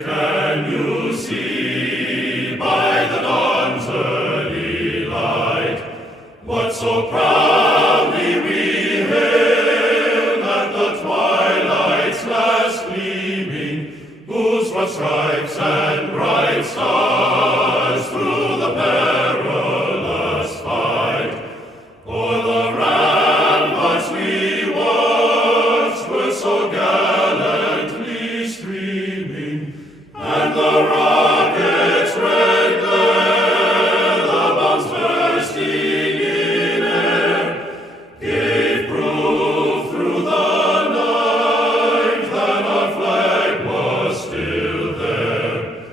Can you see by the dawn's early light what so proudly we hailed at the twilight's last gleaming, whose broad stripes and bright stars through the perilous fight o'er the ramparts we watched were so gallantly streaming, and the rocket's red glare, the bombs bursting in air, gave proof through the night that our flag was still there.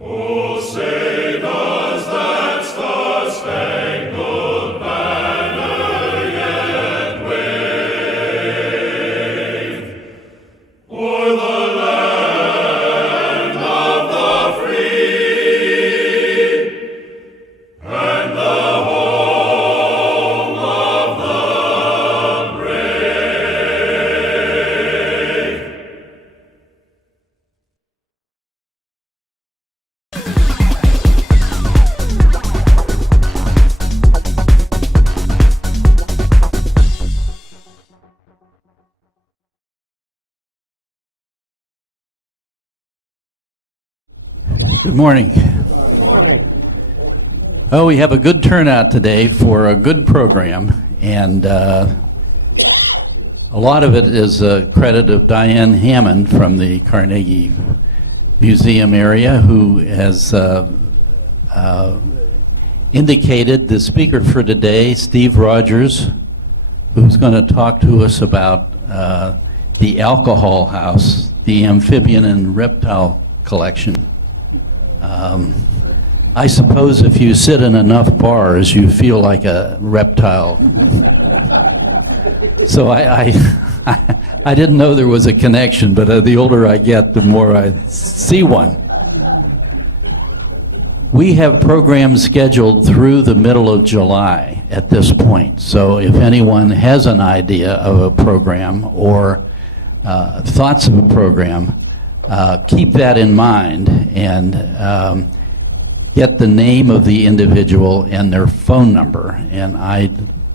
Oh, say does that star-spangled banner yet wave o'er the land of the free and the home of the brave? Good morning. Oh, we have a good turnout today for a good program, and a lot of it is a credit of Diane Hammond from the Carnegie Museum area, who has indicated the speaker for today, Steve Rogers, who's going to talk to us about the alcohol house, the amphibian and reptile collection. I suppose if you sit in enough bars, you feel like a reptile. So I didn't know there was a connection, but the older I get, the more I see one. We have programs scheduled through the middle of July at this point. So if anyone has an idea of a program or thoughts of a program, keep that in mind and get the name of the individual and their phone number, and I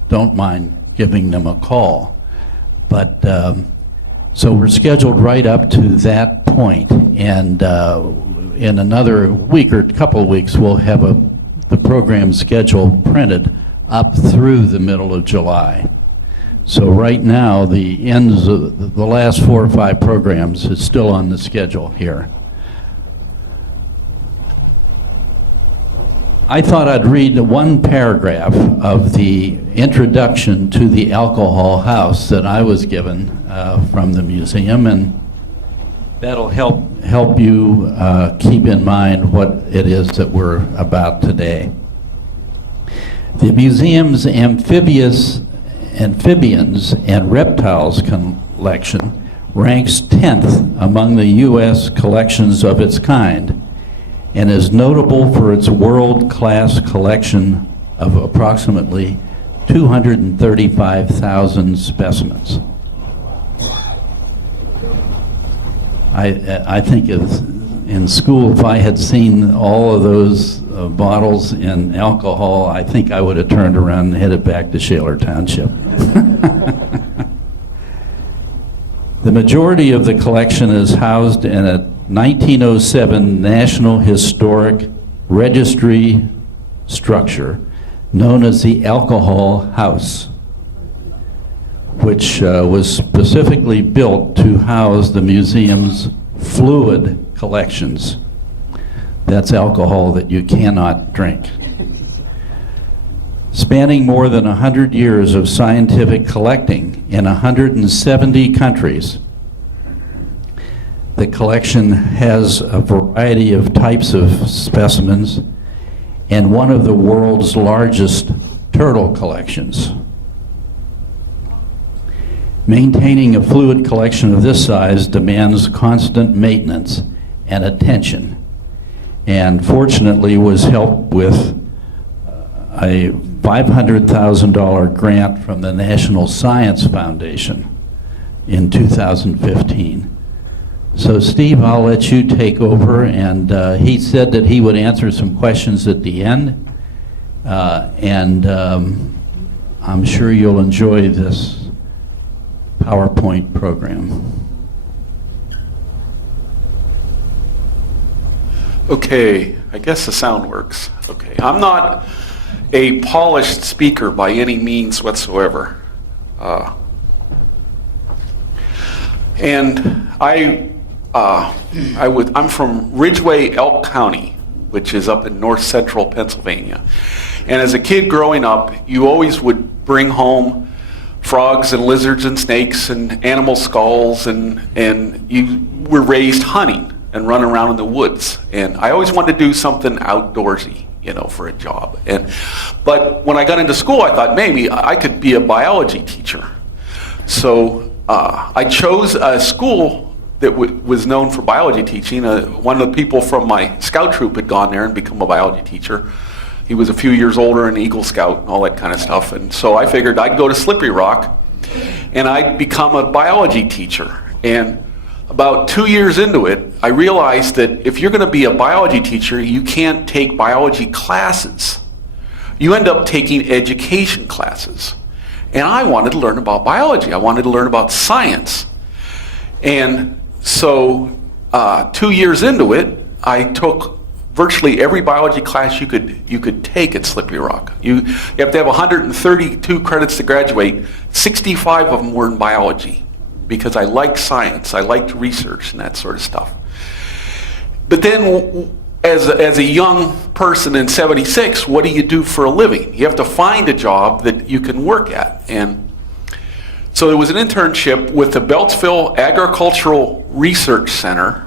don't mind giving them a call. But so we're scheduled right up to that point, and in another week or couple of weeks we'll have the program schedule printed up through the middle of July. So right now, the ends of the last 4 or 5 programs is still on the schedule here. I thought I'd read one paragraph of the introduction to the alcohol house that I was given from the museum, and that'll help you keep in mind what it is that we're about today. The museum's amphibians and reptiles collection ranks 10th among the U.S. collections of its kind and is notable for its world-class collection of approximately 235,000 specimens. I think in school, if I had seen all of those bottles in alcohol, I think I would have turned around and headed back to Shaler Township. The majority of the collection is housed in a 1907 National Historic Registry structure known as the Alcohol House, which was specifically built to house the museum's fluid collections. That's alcohol that you cannot drink. Spanning more than 100 years of scientific collecting in 170 countries, the collection has a variety of types of specimens and one of the world's largest turtle collections. Maintaining a fluid collection of this size demands constant maintenance and attention, and fortunately was helped with a $500,000 grant from the National Science Foundation in 2015. So Steve, I'll let you take over, and he said that he would answer some questions at the end, and I'm sure you'll enjoy this PowerPoint program. Okay, I guess the sound works. Okay, I'm not a polished speaker by any means whatsoever. And I'm from Ridgway, Elk County, which is up in north central Pennsylvania. And as a kid growing up, you always would bring home frogs and lizards and snakes and animal skulls, and you were raised hunting and running around in the woods. And I always wanted to do something outdoorsy, for a job. But when I got into school, I thought maybe I could be a biology teacher. So I chose a school that was known for biology teaching. One of the people from my scout troop had gone there and become a biology teacher. He was a few years older, an Eagle Scout and all that kind of stuff. And so I figured I'd go to Slippery Rock and I'd become a biology teacher. And about 2 years into it, I realized that if you're going to be a biology teacher, you can't take biology classes. You end up taking education classes. And I wanted to learn about biology. I wanted to learn about science. And so 2 years into it, I took virtually every biology class you could take at Slippery Rock. You have to have 132 credits to graduate. 65 of them were in biology, because I liked science, I liked research and that sort of stuff. But then as a young person in '76, what do you do for a living? You have to find a job that you can work at. And so there was an internship with the Beltsville Agricultural Research Center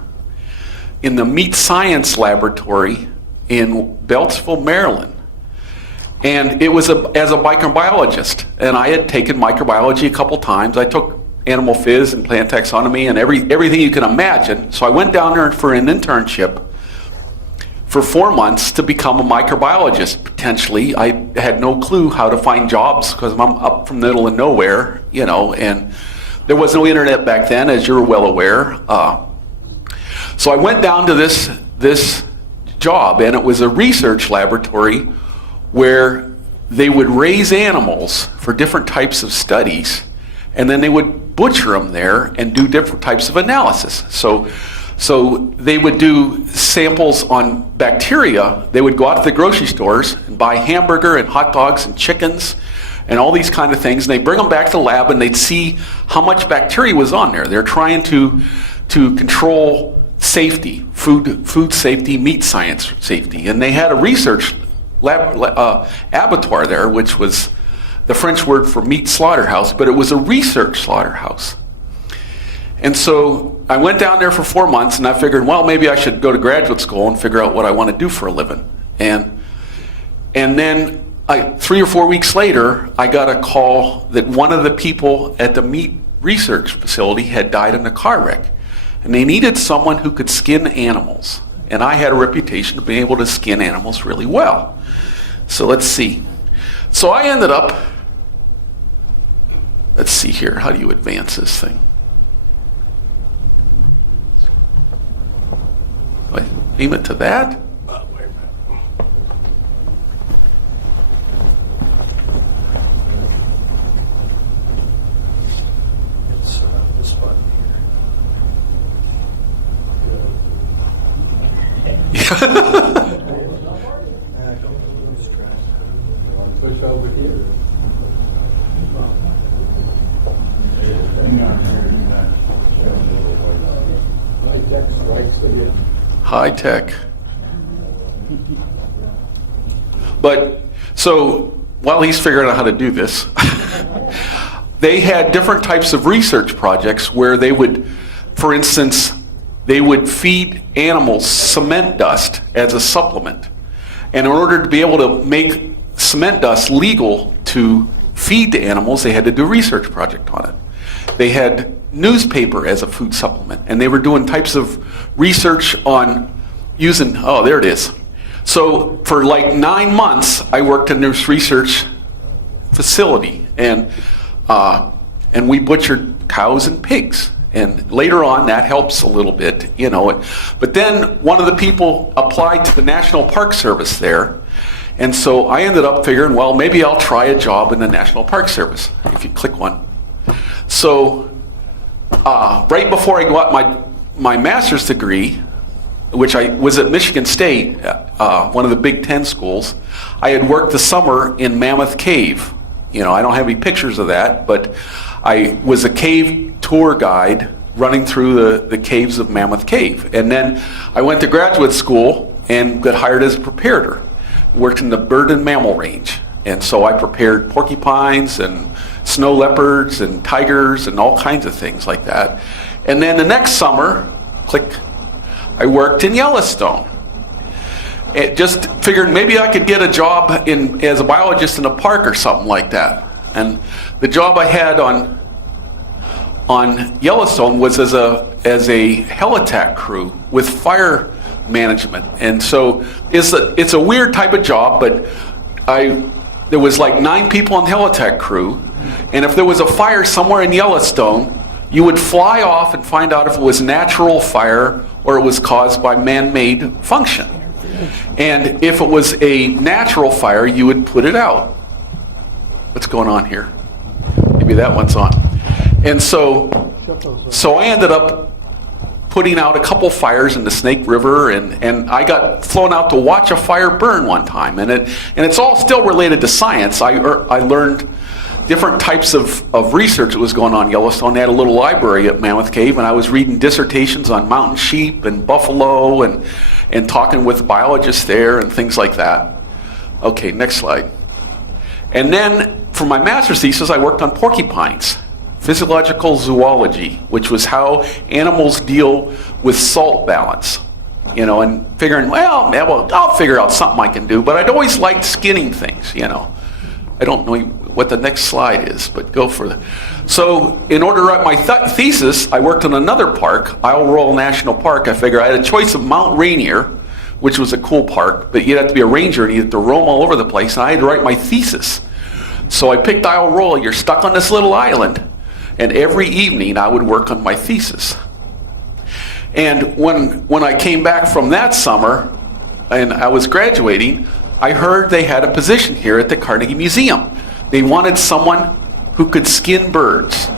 in the Meat Science Laboratory in Beltsville, Maryland. And it was as a microbiologist. And I had taken microbiology a couple times. I took animal phys and plant taxonomy and everything you can imagine. So I went down there for an internship for 4 months to become a microbiologist, potentially. I had no clue how to find jobs because I'm up from the middle of nowhere, and there was no internet back then, as you're well aware. So I went down to this job, and it was a research laboratory where they would raise animals for different types of studies, and then they would butcher them there and do different types of analysis. So they would do samples on bacteria. They would go out to the grocery stores and buy hamburger and hot dogs and chickens and all these kind of things, and they'd bring them back to the lab and they'd see how much bacteria was on there. They're trying to control safety, food safety, meat science safety. And they had a research abattoir there, which was the French word for meat slaughterhouse, but it was a research slaughterhouse. And so I went down there for 4 months, and I figured, well, maybe I should go to graduate school and figure out what I want to do for a living. And then 3 or 4 weeks later, I got a call that one of the people at the meat research facility had died in a car wreck, and they needed someone who could skin animals. And I had a reputation of being able to skin animals really well. So let's see. So I ended up, let's see here, how do you advance this thing? Do I aim it to that? It's this button Push over here. High tech. But so while he's figuring out how to do this, they had different types of research projects where they would, for instance, they would feed animals cement dust as a supplement. And in order to be able to make cement dust legal to feed to animals, they had to do a research project on it. They had newspaper as a food supplement, and they were doing types of research on using, oh, there it is. So for like 9 months, I worked in this research facility, and we butchered cows and pigs. And later on, that helps a little bit, you know. But then one of the people applied to the National Park Service there. And so I ended up figuring, well, maybe I'll try a job in the National Park Service, if you click one. So right before I got my master's degree, which I was at Michigan State, one of the Big Ten schools, I had worked the summer in Mammoth Cave. You know, I don't have any pictures of that, but I was a cave tour guide running through the caves of Mammoth Cave. And then I went to graduate school and got hired as a preparator. Worked in the bird and mammal range. And so I prepared porcupines and snow leopards and tigers and all kinds of things like that. And then the next summer, I worked in Yellowstone. It just figured maybe I could get a job as a biologist in a park or something like that. And the job I had on Yellowstone was as a helitack crew with fire management. And so it's a weird type of job, but there was like 9 people on the helitack crew, and if there was a fire somewhere in Yellowstone, you would fly off and find out if it was natural fire or it was caused by man-made function. And if it was a natural fire, you would put it out. What's going on here? Maybe that one's on. And so I ended up putting out a couple fires in the Snake River, and I got flown out to watch a fire burn one time. And it's all still related to science. I learned different types of research that was going on in Yellowstone. They had a little library at Mammoth Cave, and I was reading dissertations on mountain sheep and buffalo and talking with biologists there and things like that. Okay, next slide. And then for my master's thesis, I worked on porcupines. Physiological zoology, which was how animals deal with salt balance. You know, and figuring, well, I'll figure out something I can do, but I'd always liked skinning things, you know. I don't know what the next slide is, but go for it. So in order to write my thesis, I worked in another park, Isle Royale National Park. I figured I had a choice of Mount Rainier, which was a cool park, but you'd have to be a ranger and you'd have to roam all over the place, and I had to write my thesis. So I picked Isle Royale. You're stuck on this little island. And every evening I would work on my thesis. And when I came back from that summer and I was graduating, I heard they had a position here at the Carnegie Museum. They wanted someone who could skin birds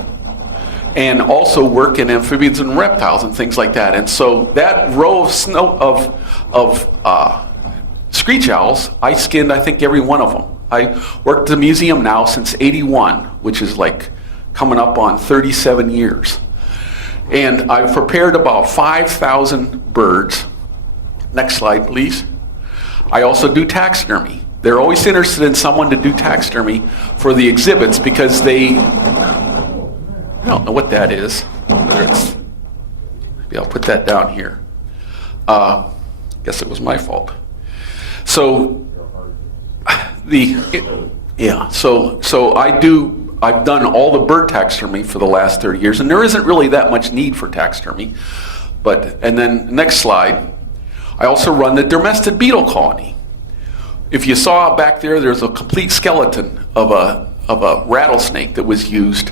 and also work in amphibians and reptiles and things like that. And so that row of screech owls, I skinned I think every one of them. I worked at the museum now since '81, which is like coming up on 37 years. And I've prepared about 5,000 birds. Next slide, please. I also do taxidermy. They're always interested in someone to do taxidermy for the exhibits because I don't know what that is. Maybe I'll put that down here. Guess it was my fault. So, I've done all the bird taxidermy for the last 30 years, and there isn't really that much need for taxidermy. And then next slide, I also run the domestic beetle colony. If you saw back there, there's a complete skeleton of a rattlesnake that was used.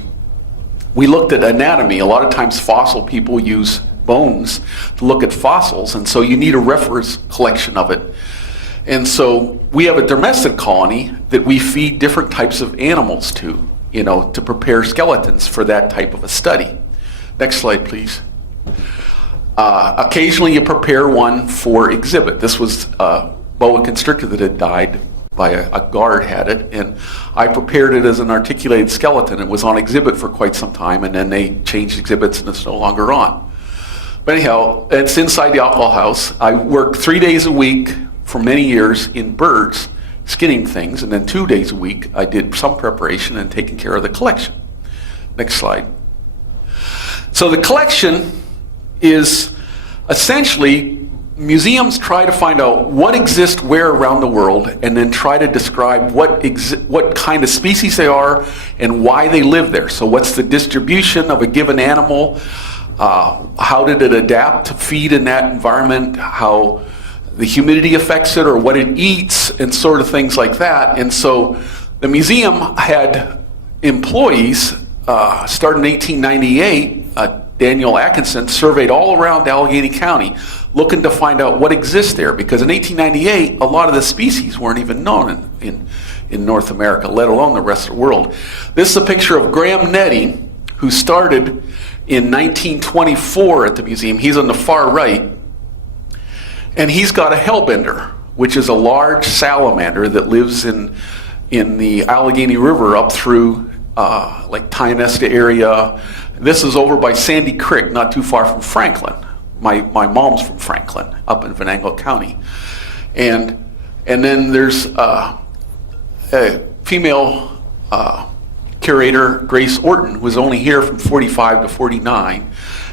We looked at anatomy. A lot of times fossil people use bones to look at fossils, and so you need a reference collection of it. And so we have a domestic colony that we feed different types of animals to, you know, to prepare skeletons for that type of a study. Next slide, please. Occasionally you prepare one for exhibit. This was a boa constrictor that had died by a guard had it, and I prepared it as an articulated skeleton. It was on exhibit for quite some time, and then they changed exhibits and it's no longer on. But anyhow, it's inside the alcohol house. I worked 3 days a week for many years in birds, skinning things, and then 2 days a week I did some preparation and taking care of the collection. Next slide. So the collection is essentially, museums try to find out what exists where around the world and then try to describe what kind of species they are and why they live there. So what's the distribution of a given animal? How did it adapt to feed in that environment? How the humidity affects it or what it eats and sort of things like that. And so the museum had employees, started in 1898, Daniel Atkinson surveyed all around Allegheny County looking to find out what exists there, because in 1898 a lot of the species weren't even known in North America, let alone the rest of the world. This is a picture of Graham Nettie, who started in 1924 at the museum. He's on the far right, and he's got a hellbender, which is a large salamander that lives in the Allegheny River up through like Tionesta area. This is over by Sandy Creek, not too far from Franklin. My mom's from Franklin, up in Venango County. And then there's a female curator, Grace Orton, who was only here from 45 to 49.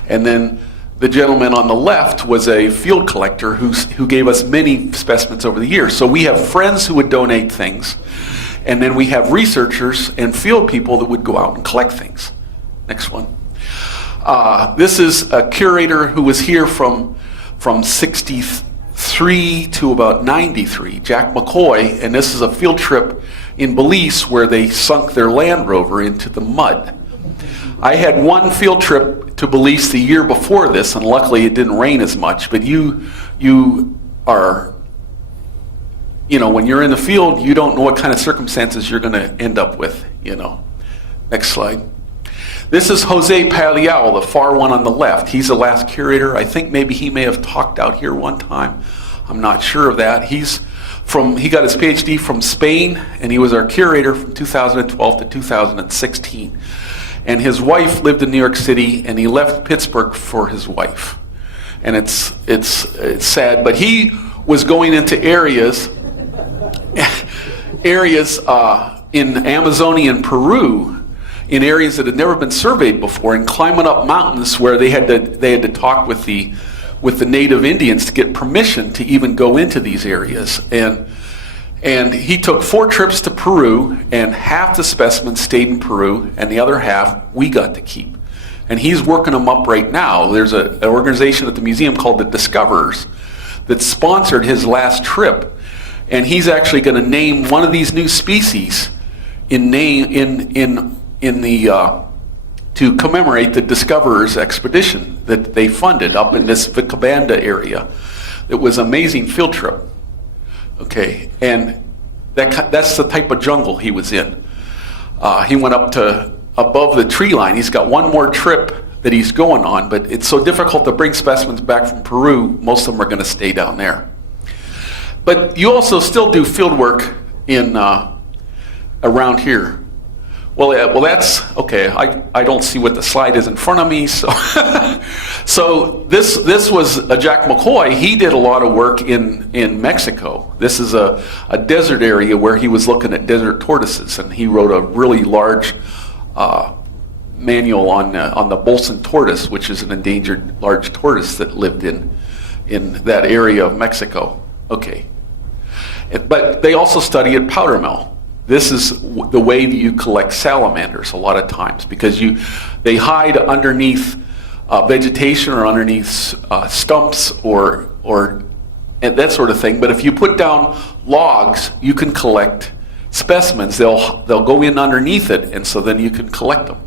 And then the gentleman on the left was a field collector who gave us many specimens over the years. So we have friends who would donate things, and then we have researchers and field people that would go out and collect things. Next one. This is a curator who was here from 63 to about 93, Jack McCoy, and this is a field trip in Belize where they sunk their Land Rover into the mud. I had one field trip to Belize the year before this, and luckily it didn't rain as much, but you are, when you're in the field, you don't know what kind of circumstances you're going to end up with, Next slide. This is Jose Palial, the far one on the left. He's the last curator. I think maybe he may have talked out here one time. I'm not sure of that. He got his PhD from Spain, and he was our curator from 2012 to 2016. And his wife lived in New York City, and he left Pittsburgh for his wife. And it's sad, but he was going into areas in Amazonian Peru, in areas that had never been surveyed before, and climbing up mountains where they had to talk with the native Indians to get permission to even go into these areas. And he took 4 trips to Peru, and half the specimens stayed in Peru, and the other half we got to keep. And he's working them up right now. There's an organization at the museum called the Discoverers that sponsored his last trip, and he's actually going to name one of these new species to commemorate the Discoverers expedition that they funded up in this Vicabanda area. It was an amazing field trip. Okay, and that's the type of jungle he was in. He went up to above the tree line. He's got one more trip that he's going on, but it's so difficult to bring specimens back from Peru, most of them are going to stay down there. But you also still do field work in around here. Well, that's okay. I don't see what the slide is in front of me, so so this was Jack McCoy. He did a lot of work in Mexico. This is a desert area where he was looking at desert tortoises, and he wrote a really large manual on the Bolson tortoise, which is an endangered large tortoise that lived in that area of Mexico. Okay, but they also study at Powder Mill. This is the way that you collect salamanders a lot of times, because they hide underneath vegetation or underneath stumps or that sort of thing. But if you put down logs, you can collect specimens. They'll go in underneath it, and so then you can collect them.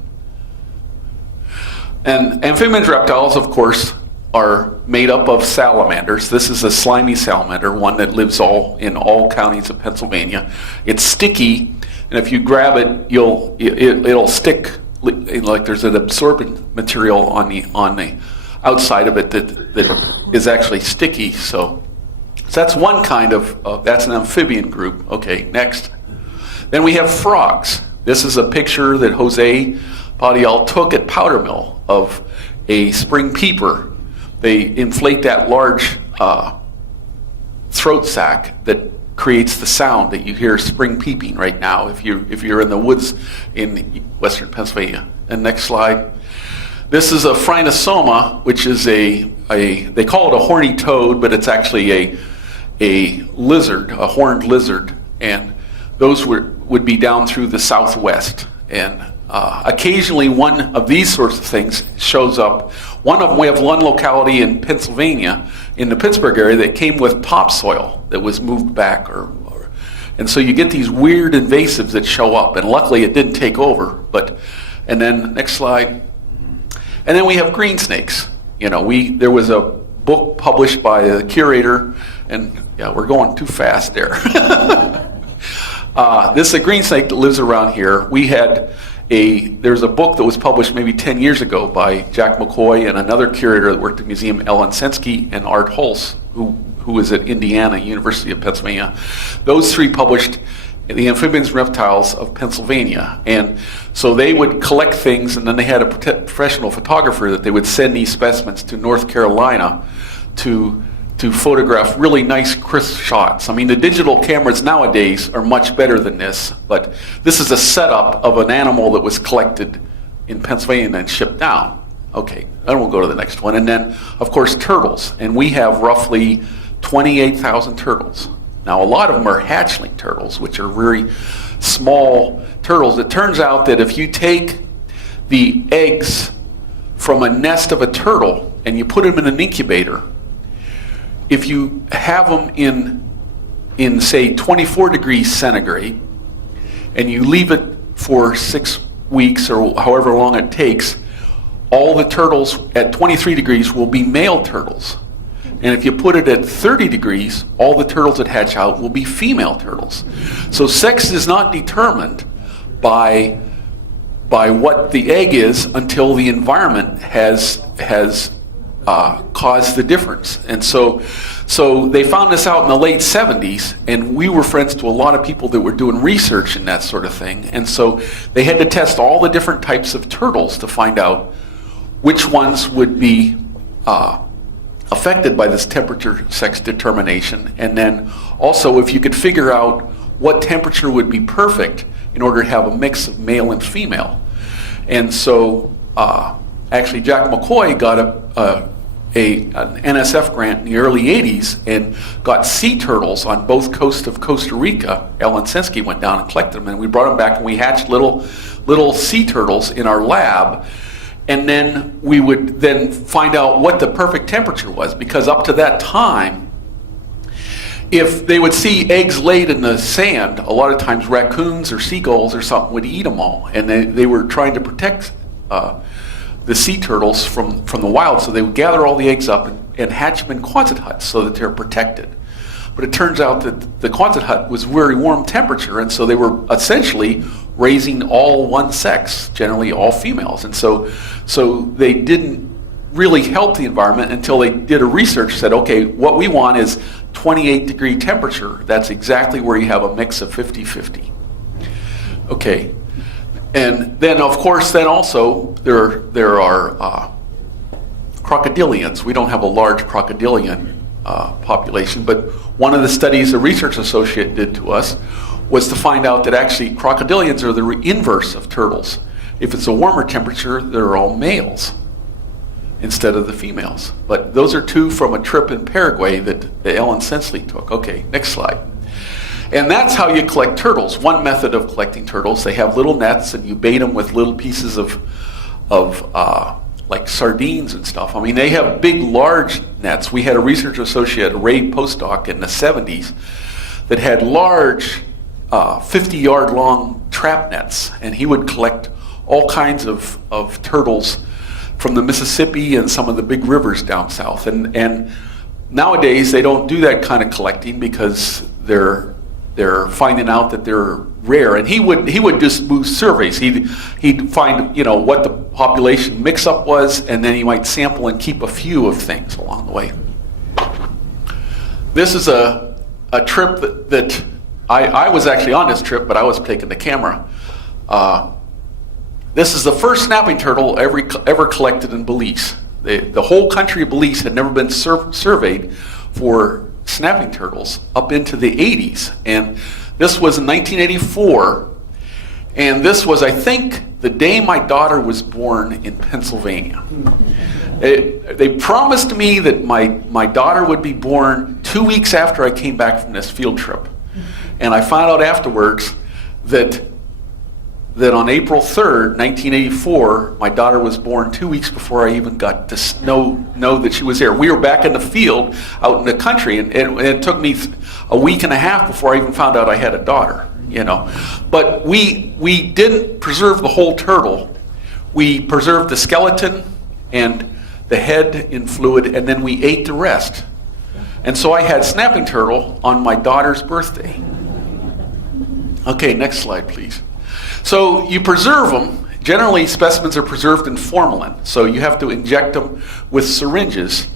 And amphibians reptiles, of course, are made up of salamanders. This is a slimy salamander, one that lives in all counties of Pennsylvania. It's sticky, and if you grab it, it'll stick like there's an absorbent material on the outside of it that is actually sticky. So that's one kind of that's an amphibian group. Okay, next. Then we have frogs. This is a picture that Jose Padial took at Powder Mill of a spring peeper. They inflate that large throat sac that creates the sound that you hear spring peeping right now if you're in the woods in western Pennsylvania. And next slide. This is a phrynosoma, which is they call it a horny toad, but it's actually a lizard, a horned lizard, and those would be down through the southwest. And occasionally one of these sorts of things shows up. We have one locality in Pennsylvania, in the Pittsburgh area, that came with topsoil that was moved back, and so you get these weird invasives that show up, and luckily it didn't take over. And then next slide. And then we have green snakes. There was a book published by a curator, and yeah, we're going too fast there. This is a green snake that lives around here. There's a book that was published maybe 10 years ago by Jack McCoy and another curator that worked at the museum, Ellen Sensky, and Art Hulse, who is at Indiana, University of Pennsylvania. Those three published The Amphibians and Reptiles of Pennsylvania. And so they would collect things, and then they had a professional photographer that they would send these specimens to North Carolina to photograph really nice, crisp shots. I mean, the digital cameras nowadays are much better than this, but this is a setup of an animal that was collected in Pennsylvania and then shipped down. Okay, then we'll go to the next one. And then, of course, turtles. And we have roughly 28,000 turtles. Now, a lot of them are hatchling turtles, which are very small turtles. It turns out that if you take the eggs from a nest of a turtle and you put them in an incubator, if you have them in say 24 degrees centigrade, and you leave it for 6 weeks or however long it takes, all the turtles at 23 degrees will be male turtles. And if you put it at 30 degrees, all the turtles that hatch out will be female turtles. So sex is not determined by what the egg is until the environment has caused the difference. And so they found this out in the late 70s, and we were friends to a lot of people that were doing research in that sort of thing. And so they had to test all the different types of turtles to find out which ones would be affected by this temperature sex determination. And then also if you could figure out what temperature would be perfect in order to have a mix of male and female. And so actually Jack McCoy got an NSF grant in the early 80s and got sea turtles on both coasts of Costa Rica. Ellen Sensky went down and collected them, and we brought them back, and we hatched little sea turtles in our lab. And then we would then find out what the perfect temperature was, because up to that time, if they would see eggs laid in the sand, a lot of times raccoons or seagulls or something would eat them all. And they were trying to protect the sea turtles from the wild, so they would gather all the eggs up and hatch them in Quonset huts so that they're protected. But it turns out that the Quonset hut was very warm temperature, and so they were essentially raising all one sex, generally all females. And so they didn't really help the environment until they did a research, said, okay, what we want is 28 degree temperature. That's exactly where you have a mix of 50-50. Okay. And then, of course, then also there are crocodilians. We don't have a large crocodilian population, but one of the studies a research associate did to us was to find out that actually crocodilians are the inverse of turtles. If it's a warmer temperature, they're all males instead of the females. But those are two from a trip in Paraguay that Ellen Sensley took. Okay, next slide. And that's how you collect turtles. One method of collecting turtles, they have little nets, and you bait them with little pieces of like sardines and stuff. I mean, they have big, large nets. We had a research associate, a Ray postdoc in the 70s, that had large 50-yard long trap nets, and he would collect all kinds of turtles from the Mississippi and some of the big rivers down south. And nowadays they don't do that kind of collecting because they're finding out that they're rare. And he would just do surveys. He'd find what the population mix-up was, and then he might sample and keep a few of things along the way. This is a trip that I was actually on this trip, but I was taking the camera. This is the first snapping turtle ever collected in Belize. The whole country of Belize had never been surveyed for snapping turtles up into the 80s. And this was in 1984. And this was, I think, the day my daughter was born in Pennsylvania. They promised me that my daughter would be born 2 weeks after I came back from this field trip. And I found out afterwards that on April 3rd, 1984, my daughter was born 2 weeks before I even got to know that she was there. We were back in the field out in the country, and it took me a week and a half before I even found out I had a daughter, But we didn't preserve the whole turtle. We preserved the skeleton and the head in fluid, and then we ate the rest. And so I had snapping turtle on my daughter's birthday. Okay, next slide, please. So you preserve them. Generally, specimens are preserved in formalin. So you have to inject them with syringes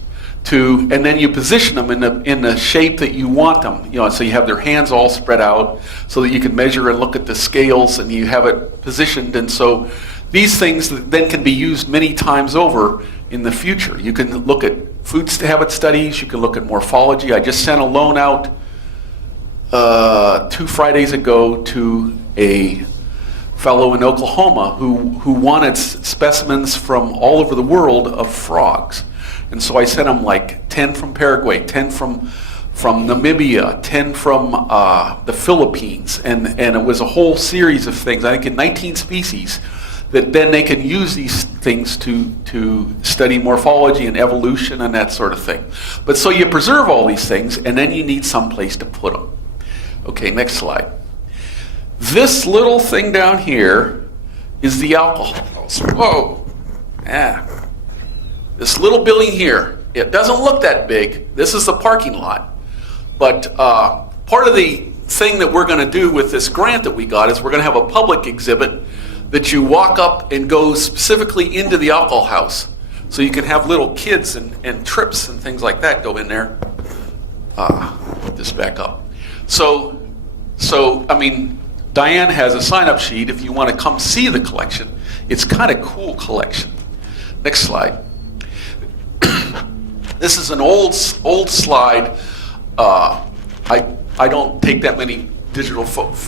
and then you position them in the shape that you want them. So you have their hands all spread out so that you can measure and look at the scales, and you have it positioned. And so these things then can be used many times over in the future. You can look at food habit studies. You can look at morphology. I just sent a loan out 2 Fridays ago to a fellow in Oklahoma who wanted specimens from all over the world of frogs. And so I sent him like 10 from Paraguay, 10 from Namibia, 10 from the Philippines, and it was a whole series of things, I think in 19 species, that then they can use these things to study morphology and evolution and that sort of thing. But so you preserve all these things, and then you need some place to put them. Okay, next slide. This little thing down here is the alcohol house. Whoa, yeah. This little building here, it doesn't look that big. This is the parking lot. But part of the thing that we're going to do with this grant that we got is we're going to have a public exhibit that you walk up and go specifically into the alcohol house. So you can have little kids and trips and things like that go in there. Put this back up. So I mean, Diane has a sign-up sheet if you want to come see the collection. It's kind of cool collection. Next slide. This is an old slide. I don't take that many digital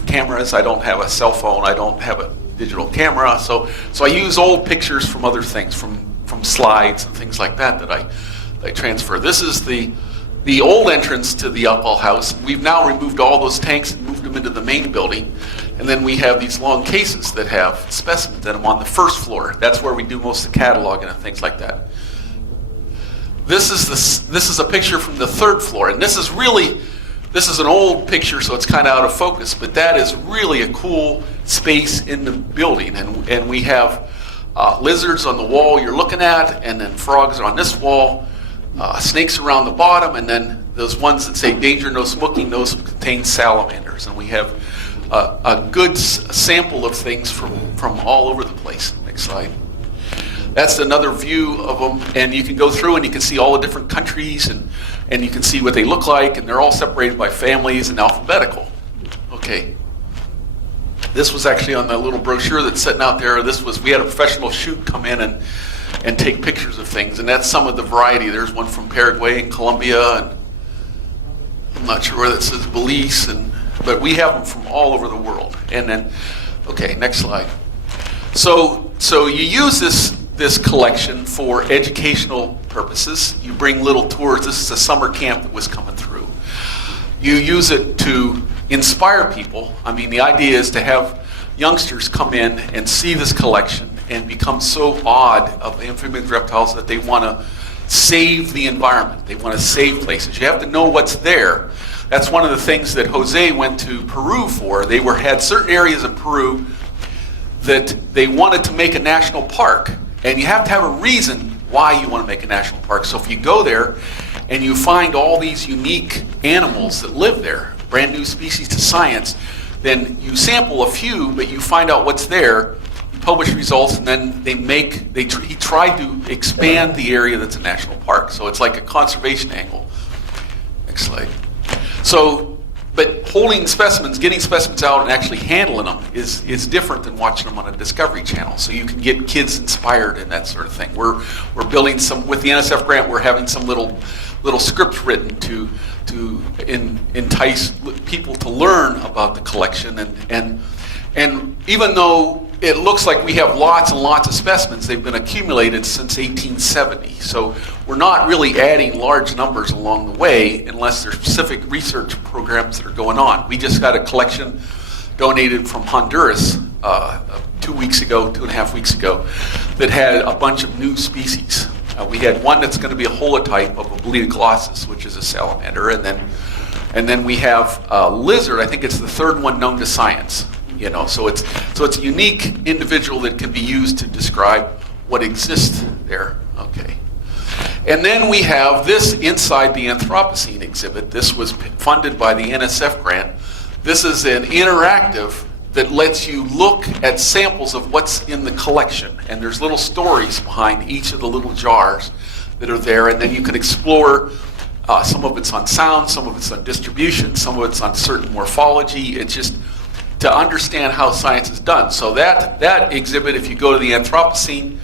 cameras. I don't have a cell phone. I don't have a digital camera. So I use old pictures from other things, from slides and things like that I transfer. This is the old entrance to the alcohol house. We've now removed all those tanks and moved them into the main building. And then we have these long cases that have specimens in them on the first floor. That's where we do most of the cataloging and things like that. This is a picture from the third floor, and this is an old picture, so it's kind of out of focus, but that is really a cool space in the building. And we have lizards on the wall you're looking at, and then frogs are on this wall, snakes around the bottom, and then those ones that say danger, no smoking, those contain salamanders. And we have a good sample of things from all over the place. Next slide. That's another view of them, and you can go through and you can see all the different countries, and you can see what they look like, and they're all separated by families and alphabetical. Okay. This was actually on the little brochure that's sitting out there. We had a professional shoot come in and take pictures of things, and that's some of the variety. There's one from Paraguay and Colombia, and I'm not sure where that says Belize, but we have them from all over the world. And then, okay, next slide. So you use this collection for educational purposes. You bring little tours. This is a summer camp that was coming through. You use it to inspire people. I mean, the idea is to have youngsters come in and see this collection and become so awed of amphibians, reptiles, that they want to save the environment. They want to save places. You have to know what's there. That's one of the things that Jose went to Peru for. They had certain areas of Peru that they wanted to make a national park. And you have to have a reason why you want to make a national park. So if you go there and you find all these unique animals that live there, brand new species to science, then you sample a few, but you find out what's there, you publish results, and then he tried to expand the area that's a national park. So it's like a conservation angle. Next slide. But holding specimens, getting specimens out and actually handling them is different than watching them on a Discovery Channel. So you can get kids inspired and that sort of thing. We're building some, with the NSF grant, we're having some little scripts written to entice people to learn about the collection. And even though it looks like we have lots and lots of specimens, they've been accumulated since 1870. So we're not really adding large numbers along the way unless there's specific research programs that are going on. We just got a collection donated from Honduras 2.5 weeks ago, that had a bunch of new species. We had one that's going to be a holotype of Oblitoglossus, which is a salamander, and then we have a lizard. I think it's the third one known to science. So it's a unique individual that can be used to describe what exists there. Okay. And then we have this inside the Anthropocene exhibit. This was funded by the NSF grant. This is an interactive that lets you look at samples of what's in the collection. And there's little stories behind each of the little jars that are there. And then you can explore, some of it's on sound, some of it's on distribution, some of it's on certain morphology. It's just to understand how science is done. So that exhibit, if you go to the Anthropocene,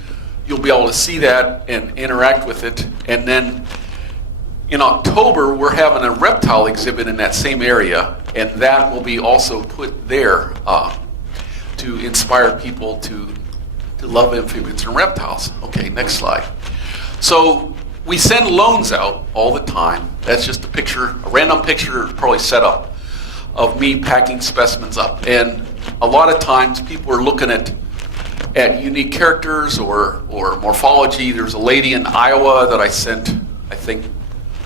you'll be able to see that and interact with it. And then in October, we're having a reptile exhibit in that same area, and that will be also put there to inspire people to love amphibians and reptiles. Okay, next slide. So we send loans out all the time. That's just a picture, a random picture probably set up of me packing specimens up. And a lot of times people are looking at unique characters or morphology. There's a lady in Iowa that I sent, I think,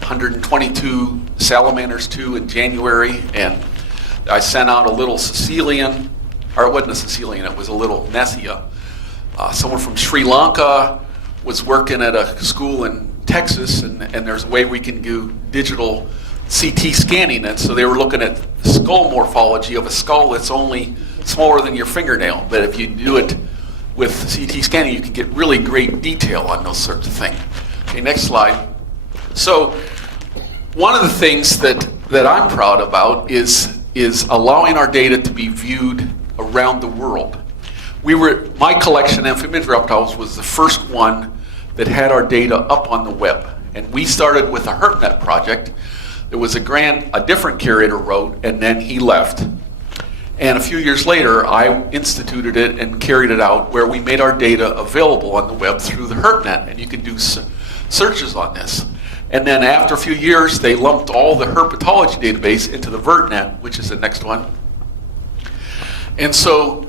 122 salamanders to in January, and I sent out a little Sicilian, or it wasn't a Sicilian, it was a little Nessia. Someone from Sri Lanka was working at a school in Texas, and there's a way we can do digital CT scanning, and so they were looking at skull morphology of a skull that's only smaller than your fingernail, but if you do it with CT scanning, you can get really great detail on those sorts of things. Okay, next slide. So one of the things that I'm proud about is allowing our data to be viewed around the world. My collection, Amphibians and Reptiles, was the first one that had our data up on the web. And we started with a HerpNet project. There was a grant a different curator wrote, and then he left. And a few years later, I instituted it and carried it out where we made our data available on the web through the HerpNet, and you can do searches on this. And then after a few years, they lumped all the herpetology database into the VertNet, which is the next one. And so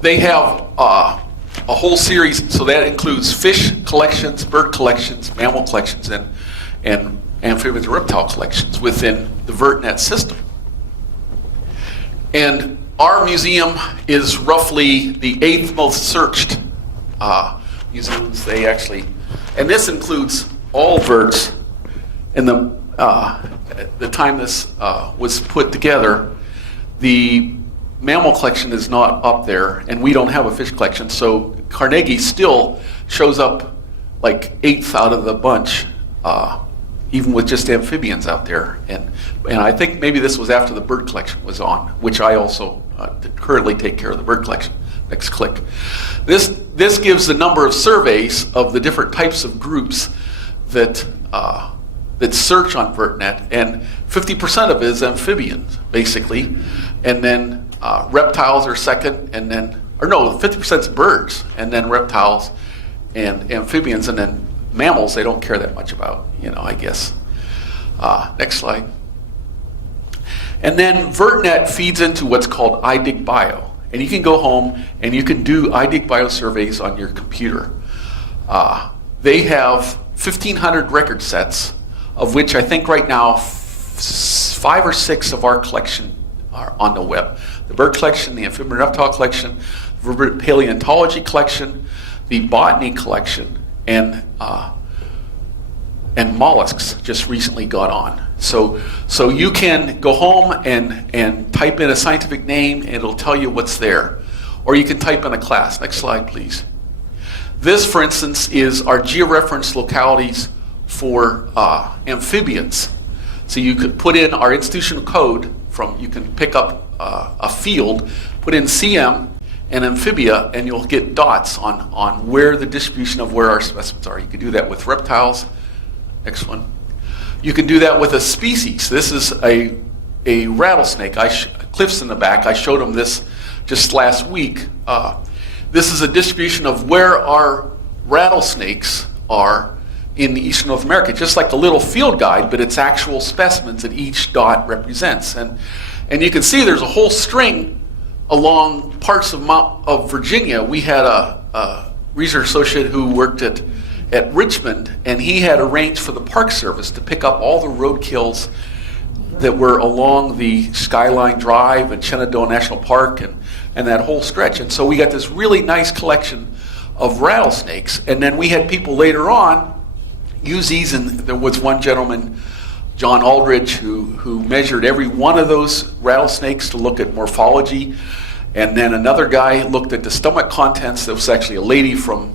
they have a whole series, so that includes fish collections, bird collections, mammal collections, and amphibians and reptile collections within the VertNet system. And our museum is roughly the 8th most searched museums. And this includes all verts. And the time this was put together, the mammal collection is not up there, and we don't have a fish collection. So Carnegie still shows up like 8th out of the bunch, even with just amphibians out there. And I think maybe this was after the bird collection was on, which I also currently take care of the bird collection. Next click. This gives the number of surveys of the different types of groups that search on VertNet, and 50% of it is amphibians, basically. And then reptiles are second, and then, 50% is birds, and then reptiles and amphibians, and then mammals they don't care that much about, I guess. Next slide. And then VertNet feeds into what's called iDigBio. And you can go home and you can do iDigBio surveys on your computer. They have 1,500 record sets, of which I think right now 5 or 6 of our collection are on the web. The bird collection, the amphibian reptile collection, the paleontology collection, the botany collection, and mollusks just recently got on. So you can go home and type in a scientific name and it'll tell you what's there. Or you can type in a class. Next slide, please. This, for instance, is our georeferenced localities for amphibians. So you could put in our institutional code you can pick up a field, put in CM and amphibia, and you'll get dots on where the distribution of where our specimens are. You can do that with reptiles. Next one. You can do that with a species. This is a rattlesnake. Cliff's in the back. I showed him this just last week. This is a distribution of where our rattlesnakes are in eastern North America, just like a little field guide, but it's actual specimens that each dot represents. And you can see there's a whole string along parts of Virginia. We had a research associate who worked at Richmond, and he had arranged for the Park Service to pick up all the roadkills that were along the Skyline Drive and Shenandoah National Park and that whole stretch. And so we got this really nice collection of rattlesnakes. And then we had people later on use these, and there was one gentleman, John Aldridge, who measured every one of those rattlesnakes to look at morphology. And then another guy looked at the stomach contents. There was actually a lady from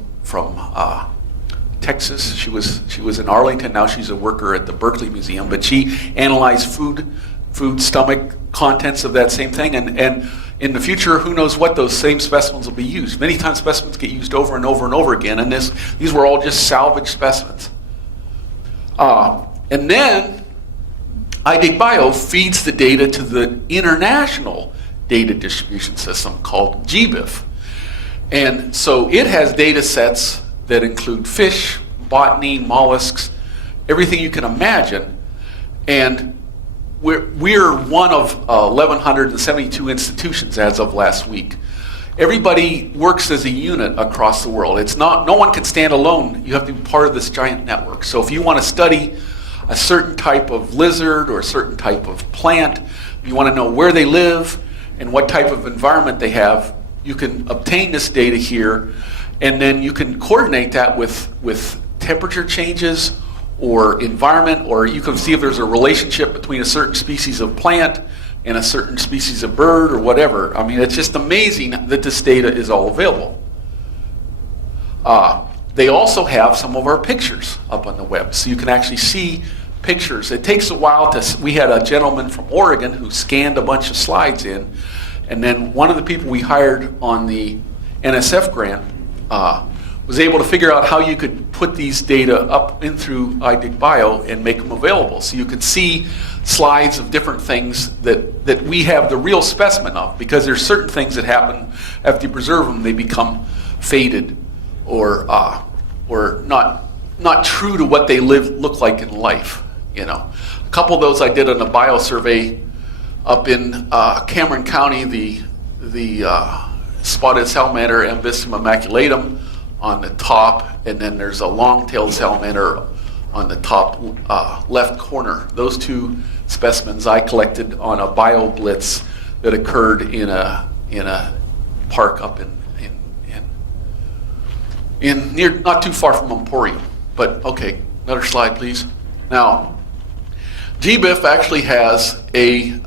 Texas. She was in Arlington. Now she's a worker at the Berkeley Museum. But she analyzed food stomach contents of that same thing. And in the future, who knows what those same specimens will be used. Many times specimens get used over and over and over again. And these were all just salvage specimens. And then iDigBio feeds the data to the international data distribution system called GBIF. And so it has data sets that include fish, botany, mollusks, everything you can imagine. And we're one of 1,172 institutions as of last week. Everybody works as a unit across the world. It's not, no one can stand alone. You have to be part of this giant network. So if you want to study a certain type of lizard or a certain type of plant, you want to know where they live and what type of environment they have, you can obtain this data here, and then you can coordinate that with temperature changes or environment, or you can see if there's a relationship between a certain species of plant and a certain species of bird or whatever. I mean, it's just amazing that this data is all available. They also have some of our pictures up on the web, so you can actually see pictures. It takes a while we had a gentleman from Oregon who scanned a bunch of slides in, and then one of the people we hired on the NSF grant was able to figure out how you could put these data up in through iDigBio and make them available. So you can see slides of different things that we have the real specimen of, because there's certain things that happen after you preserve them, they become faded or not true to what they look like in life. You know, a couple of those I did on a biosurvey up in Cameron County, the spotted salamander, Ambysoma maculatum, on the top, and then there's a long-tailed salamander on the top left corner. Those two specimens I collected on a bio blitz that occurred in a park up in near, not too far from Emporium. But okay, another slide, please. Now, GBIF actually has a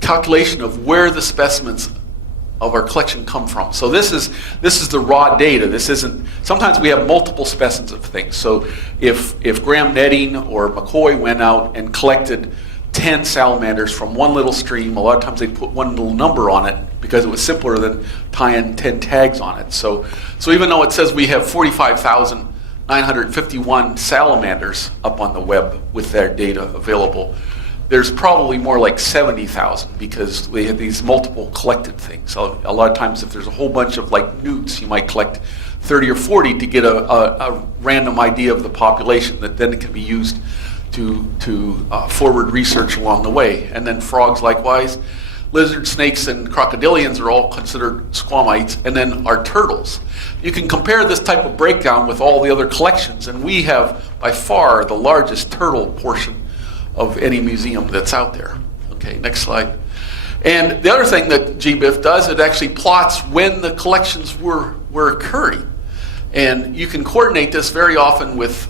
calculation of where the specimens of our collection come from. So this is the raw data. This isn't, sometimes we have multiple specimens of things. So if Graham Netting or McCoy went out and collected 10 salamanders from one little stream, a lot of times they put one little number on it because it was simpler than tying 10 tags on it. So even though it says we have 45,951 salamanders up on the web with their data available, there's probably more like 70,000 because we have these multiple collected things. So a lot of times if there's a whole bunch of like newts, you might collect 30 or 40 to get a random idea of the population that then can be used to forward research along the way. And then frogs likewise. Lizards, snakes, and crocodilians are all considered squamites. And then our turtles. You can compare this type of breakdown with all the other collections, and we have by far the largest turtle portion of any museum that's out there. Okay, next slide. And the other thing that GBIF does, it actually plots when the collections were occurring. And you can coordinate this very often with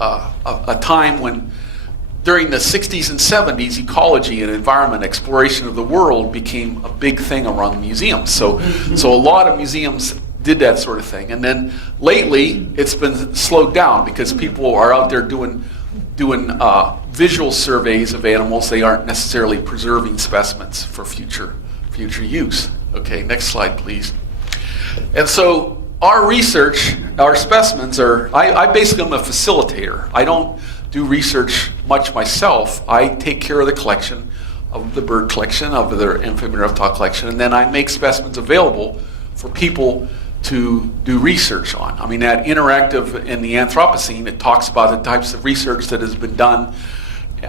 a time when, during the 60s and 70s, ecology and environment exploration of the world became a big thing around museums. So a lot of museums did that sort of thing. And then lately, it's been slowed down because people are out there doing visual surveys of animals. They aren't necessarily preserving specimens for future use. Okay, next slide, please. And so our research, our specimens are, I basically am a facilitator. I don't do research much myself. I take care of the collection, of the bird collection, of the amphibian reptile collection, and then I make specimens available for people to do research on. I mean, that interactive in the Anthropocene, it talks about the types of research that has been done.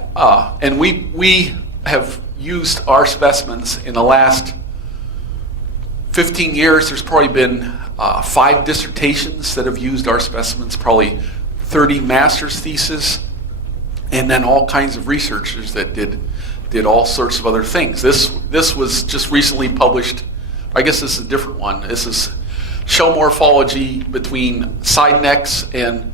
And we have used our specimens in the last 15 years. There's probably been 5 dissertations that have used our specimens, probably 30 master's theses, and then all kinds of researchers that did all sorts of other things. This was just recently published. I guess this is a different one. This is shell morphology between side necks and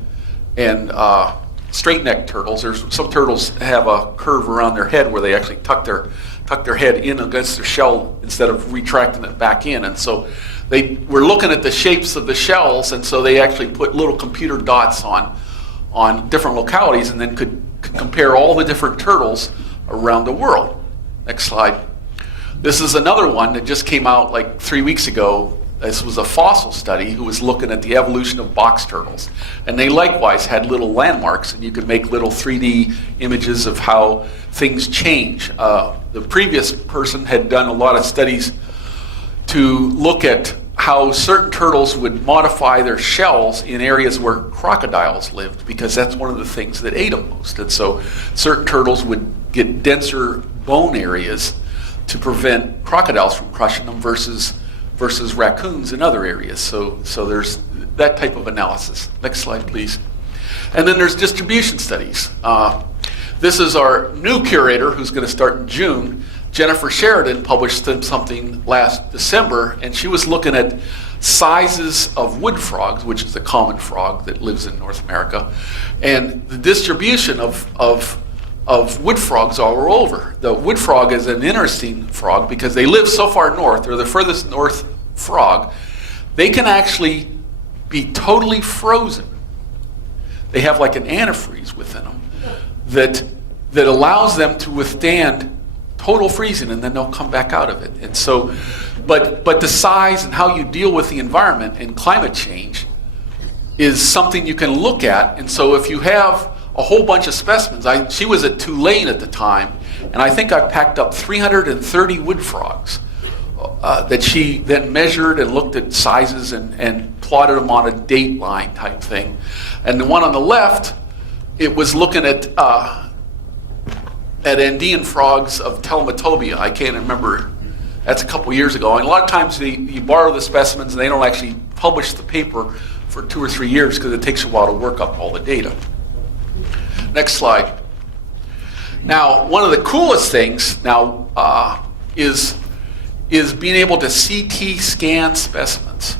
straight neck turtles. There's some turtles have a curve around their head where they actually tuck their head in against their shell instead of retracting it back in. And so they were looking at the shapes of the shells, and so they actually put little computer dots on different localities, and then could compare all the different turtles around the world. Next slide. This is another one that just came out like 3 weeks ago. This was a fossil study who was looking at the evolution of box turtles. And they likewise had little landmarks, and you could make little 3D images of how things change. The previous person had done a lot of studies to look at how certain turtles would modify their shells in areas where crocodiles lived, because that's one of the things that ate them most. And so certain turtles would get denser bone areas to prevent crocodiles from crushing them versus raccoons in other areas. So there's that type of analysis. Next slide, please. And then there's distribution studies. This is our new curator who's going to start in June. Jennifer Sheridan published something last December, and she was looking at sizes of wood frogs, which is a common frog that lives in North America, and the distribution of wood frogs all over. The wood frog is an interesting frog because they live so far north. They're the furthest north frog. They can actually be totally frozen. They have like an antifreeze within them that allows them to withstand total freezing, and then they'll come back out of it. And so, but the size and how you deal with the environment and climate change is something you can look at. And so if you have a whole bunch of specimens, she was at Tulane at the time, and I think I packed up 330 wood frogs that she then measured and looked at sizes and plotted them on a date line type thing. And the one on the left, it was looking at Andean frogs of Telematobia. I can't remember. That's a couple years ago. And a lot of times you borrow the specimens and they don't actually publish the paper for 2 or 3 years because it takes a while to work up all the data. Next slide. Now, one of the coolest things now is being able to CT scan specimens.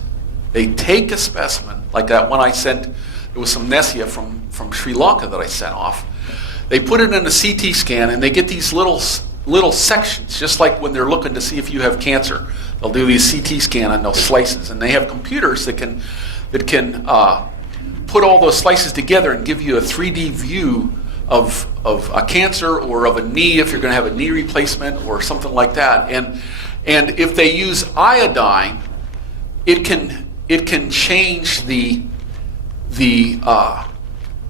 They take a specimen, like that one I sent, it was some Nessia from Sri Lanka that I sent off. They put it in a CT scan, and they get these little sections, just like when they're looking to see if you have cancer. They'll do these CT scan on those slices, and they have computers that can put all those slices together and give you a 3D view of a cancer or of a knee if you're going to have a knee replacement or something like that. And if they use iodine, it can change the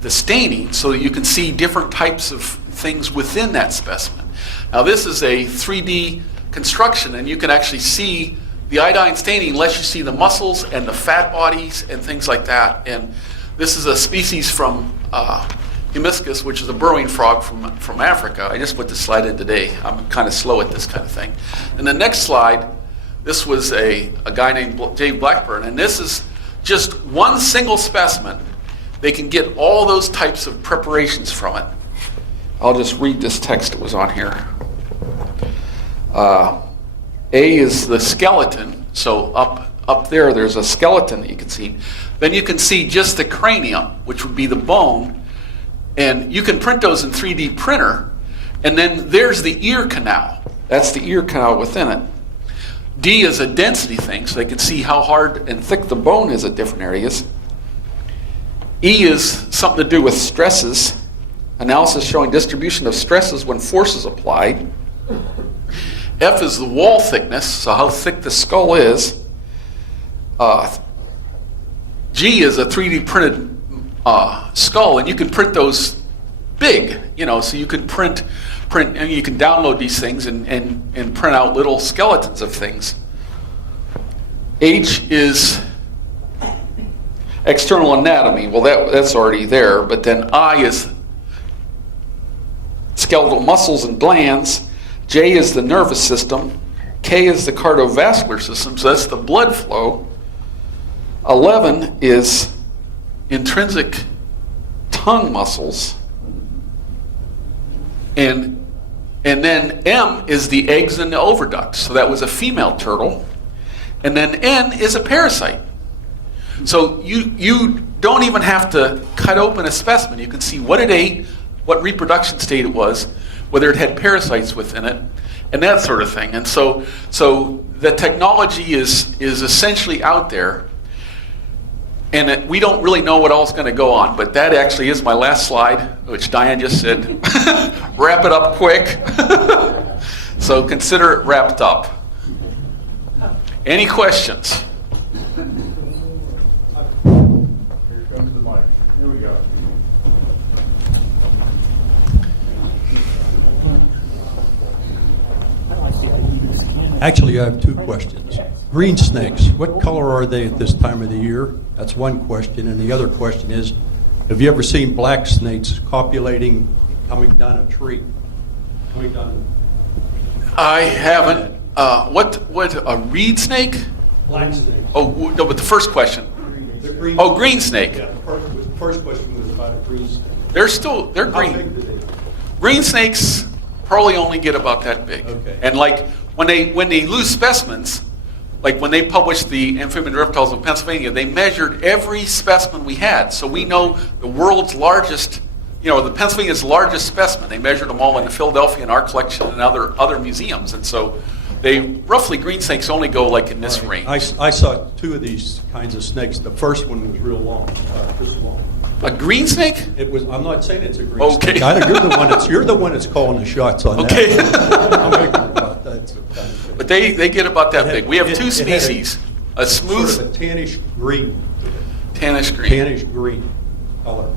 staining so that you can see different types of things within that specimen. Now this is a 3D construction, and you can actually see the iodine staining lets you see the muscles and the fat bodies and things like that. And this is a species from Hibiscus, which is a burrowing frog from Africa. I just put this slide in today. I'm kind of slow at this kind of thing. And the next slide, this was a guy named Dave Blackburn, and this is just one single specimen. They can get all those types of preparations from it. I'll just read this text that was on here. A is the skeleton, so up there there's a skeleton that you can see. Then you can see just the cranium, which would be the bone, and you can print those in 3D printer, and then there's the ear canal. That's the ear canal within it. D is a density thing, so they can see how hard and thick the bone is at different areas. E is something to do with stresses, analysis showing distribution of stresses when force is applied. F is the wall thickness, so how thick the skull is. G is a 3D printed skull, and you can print those big, so you can print, and you can download these things and print out little skeletons of things. H is external anatomy. Well, that's already there, but then I is skeletal muscles and glands. J is the nervous system. K is the cardiovascular system, so that's the blood flow. 11 is intrinsic tongue muscles. And then M is the eggs and the oviducts. So that was a female turtle. And then N is a parasite. So you don't even have to cut open a specimen. You can see what it ate, what reproduction state it was, whether it had parasites within it, and that sort of thing. And so the technology is essentially out there, and we don't really know what else is going to go on. But that actually is my last slide, which Diane just said. Wrap it up quick. So consider it wrapped up. Any questions? Here comes the mic. Here we go. Actually, I have two questions. Green snakes, what color are they at this time of the year? That's one question. And the other question is, have you ever seen black snakes copulating, coming down a tree? Coming down I haven't. What a reed snake? black snakes. Oh no, but the first question. The green, Oh, green snake. Yeah, the first question was about a green snake. They're How green. big do they get? Green snakes probably only get about that big. Okay. And like when they lose specimens, like when they published the amphibian reptiles of Pennsylvania, they measured every specimen we had. So we know the world's largest, the Pennsylvania's largest specimen. They measured them all in Philadelphia in our collection and other museums. And so green snakes only go like in this range. I saw two of these kinds of snakes. The first one was real long, this long. A green snake? It was. I'm not saying it's a green Okay. snake. I know you're the one that's calling the shots on Okay. that. I'm ignorant about that. But they get about that big. We have two It had a species. A smooth sort of a tannish green. tannish green. Tannish green color.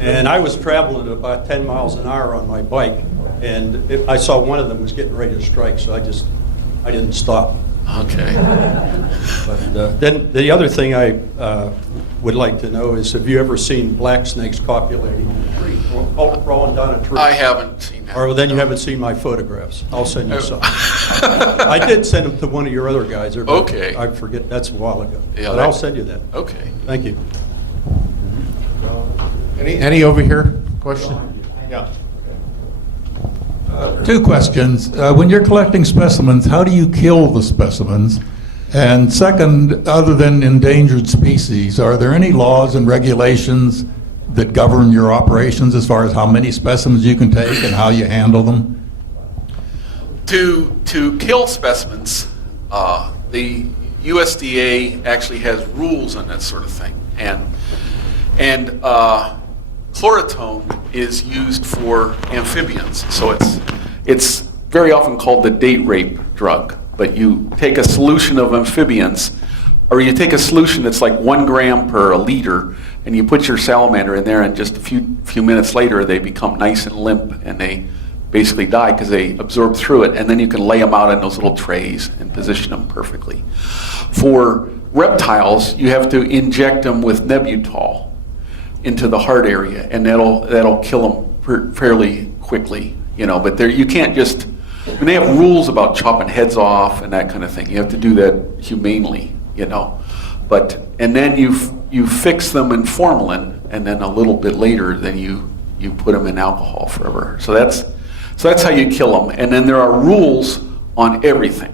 And I was traveling at about 10 miles an hour on my bike, and I saw one of them was getting ready to strike, so I didn't stop. Okay. But then the other thing I would like to know is, have you ever seen black snakes copulating in a tree, crawling down a tree? I haven't seen that. Or then you haven't seen my photographs. I'll send you some. I did send them to one of your other guys. But Okay. I forget, that's a while ago. Yeah, But I'll send you that. Okay. Thank you. Any over here? Question? Yeah. Two questions. When you're collecting specimens, how do you kill the specimens? And second, other than endangered species, are there any laws and regulations that govern your operations as far as how many specimens you can take and how you handle them? To kill specimens, the USDA actually has rules on that sort of thing, and chloratone is used for amphibians. So it's very often called the date rape drug. But you take a solution of amphibians, or you take a solution that's like 1 gram per liter, and you put your salamander in there, and just a few minutes later, they become nice and limp, and they basically die because they absorb through it, and then you can lay them out in those little trays and position them perfectly. For reptiles, you have to inject them with Nebutol into the heart area, and that'll kill them fairly quickly, But you can't just. And they have rules about chopping heads off and that kind of thing. You have to do that humanely, But and then you fix them in formalin, and then a little bit later, then you put them in alcohol forever. So that's how you kill them. And then there are rules on everything.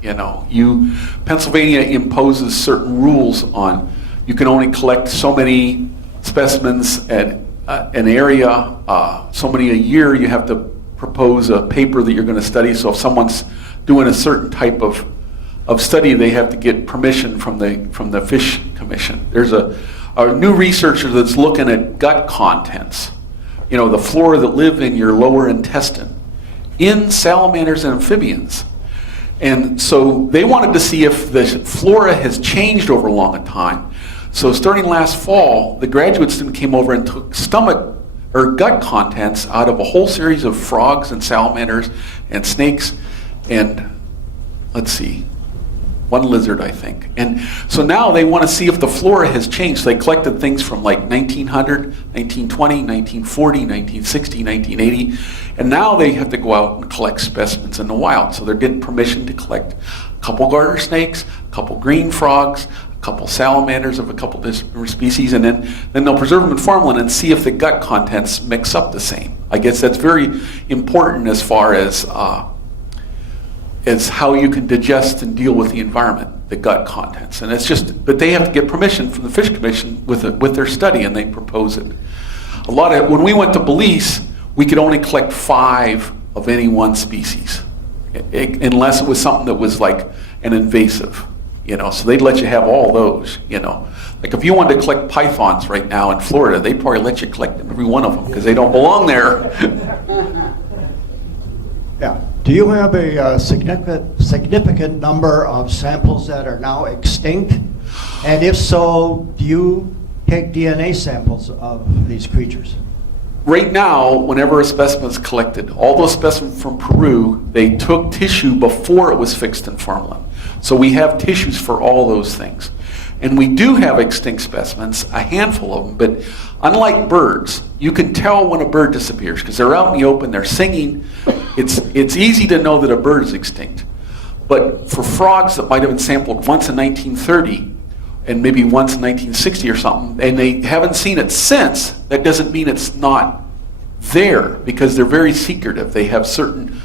Pennsylvania imposes certain rules on. You can only collect so many specimens at an area, so many a year. You have to propose a paper that you're going to study. So if someone's doing a certain type of study, they have to get permission from the Fish Commission. There's a new researcher that's looking at gut contents, the flora that live in your lower intestine, in salamanders and amphibians. And so they wanted to see if the flora has changed over a long time. So starting last fall, the graduate student came over and took stomach or gut contents out of a whole series of frogs and salamanders and snakes and, let's see, one lizard, I think. And so now they want to see if the flora has changed. So they collected things from like 1900, 1920, 1940, 1960, 1980. And now they have to go out and collect specimens in the wild. So they're getting permission to collect a couple garter snakes, a couple green frogs, a couple salamanders of a couple different species, and then they'll preserve them in formalin and see if the gut contents mix up the same. I guess that's very important as far as as how you can digest and deal with the environment, the gut contents. And it's just, but they have to get permission from the Fish Commission with their study, and they propose it. When we went to Belize, we could only collect 5 of any one species, unless it was something that was like an invasive, so they'd let you have all those, Like if you wanted to collect pythons right now in Florida, they'd probably let you collect every one of them because they don't belong there. Yeah. Do you have a significant number of samples that are now extinct? And if so, do you take DNA samples of these creatures? Right now, whenever a specimen is collected, all those specimens from Peru, they took tissue before it was fixed in farmland. So we have tissues for all those things. And we do have extinct specimens, a handful of them, but unlike birds, you can tell when a bird disappears because they're out in the open, they're singing. It's easy to know that a bird is extinct. But for frogs that might have been sampled once in 1930 and maybe once in 1960 or something, and they haven't seen it since, that doesn't mean it's not there because they're very secretive. They have certain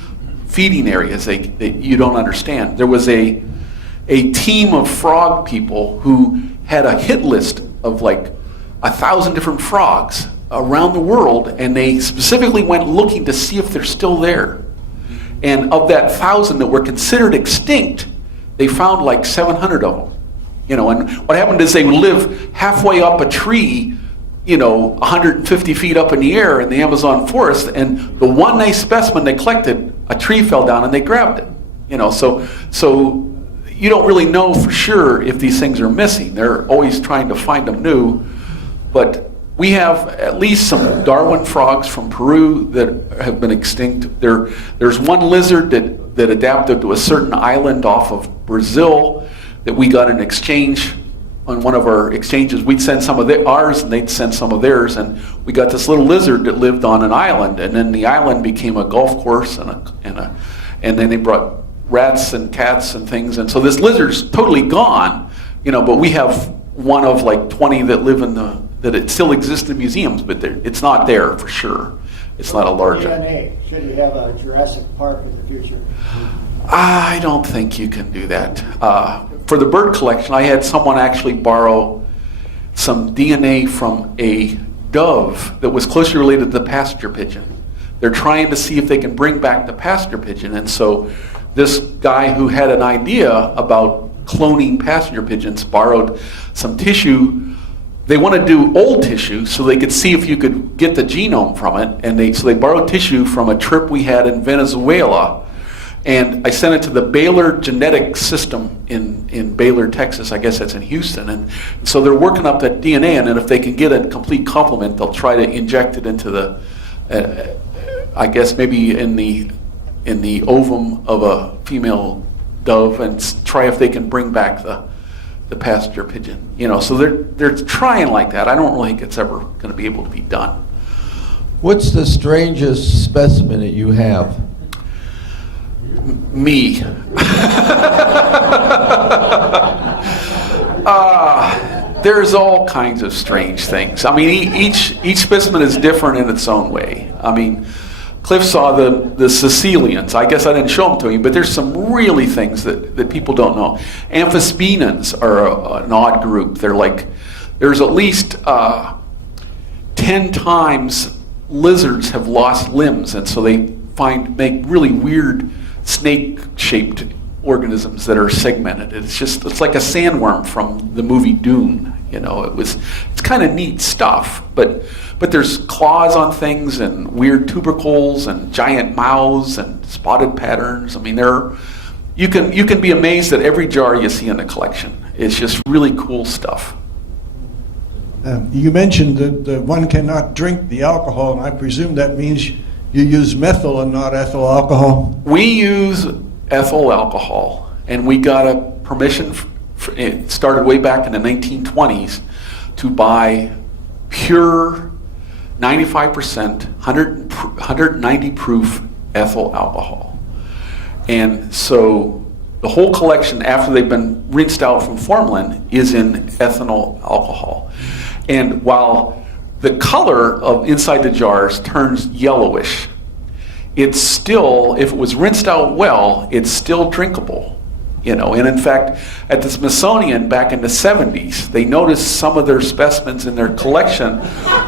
feeding areas that you don't understand. There was a team of frog people who had a hit list of like 1,000 different frogs around the world, and they specifically went looking to see if they're still there. And of that 1,000 that were considered extinct, they found like 700 of them. And what happened is they would live halfway up a tree, 150 feet up in the air in the Amazon forest, and the one nice specimen they collected, a tree fell down and they grabbed it. So you don't really know for sure if these things are missing. They're always trying to find them new. But we have at least some Darwin frogs from Peru that have been extinct. There's one lizard that adapted to a certain island off of Brazil that we got in exchange on one of our exchanges. We'd send some of ours and they'd send some of theirs, and we got this little lizard that lived on an island, and then the island became a golf course and then they brought rats and cats and things, and so this lizard's totally gone, but we have one of like 20 that live that it still exists in museums, but it's not there for sure. It's not a large DNA. Should you have a Jurassic Park in the future? I don't think you can do that. For the bird collection, I had someone actually borrow some DNA from a dove that was closely related to the passenger pigeon. They're trying to see if they can bring back the passenger pigeon, and so this guy who had an idea about cloning passenger pigeons borrowed some tissue. They want to do old tissue so they could see if you could get the genome from it, and so they borrowed tissue from a trip we had in Venezuela. And I sent it to the Baylor genetic system in Baylor, Texas. I guess that's in Houston. And so they're working up that DNA, and then if they can get a complete complement, they'll try to inject it into the, I guess maybe in the ovum of a female dove, and try if they can bring back the passenger pigeon. So they're trying like that. I don't really think it's ever going to be able to be done. What's the strangest specimen that you have? Me. There's all kinds of strange things. I mean, each specimen is different in its own way. I mean, Cliff saw the Sicilians. I guess I didn't show them to him, but there's some really things that people don't know. Amphisbaenans are an odd group. There's at least 10 times lizards have lost limbs, and so they make really weird snake-shaped organisms that are segmented. It's like a sandworm from the movie Dune. It's kind of neat stuff, but there's claws on things and weird tubercles and giant mouths and spotted patterns. I mean, you can be amazed at every jar you see in the collection. It's just really cool stuff. You mentioned that one cannot drink the alcohol, and I presume that means you use methyl and not ethyl alcohol? We use ethyl alcohol, and we got a permission, it started way back in the 1920s, to buy pure 95%, 190 proof ethyl alcohol. And so the whole collection, after they've been rinsed out from formalin, is in ethanol alcohol. And while the color of inside the jars turns yellowish, it's still, if it was rinsed out well, it's still drinkable. And in fact, at the Smithsonian back in the 70s, they noticed some of their specimens in their collection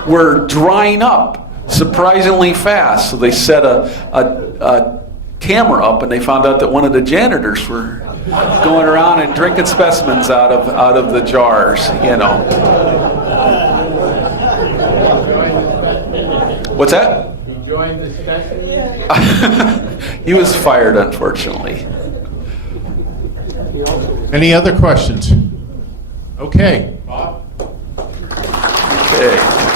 were drying up surprisingly fast. So they set a camera up, and they found out that one of the janitors were going around and drinking specimens out of the jars. What's that? Enjoying the specimen? He was fired, unfortunately. Any other questions? Okay. Okay.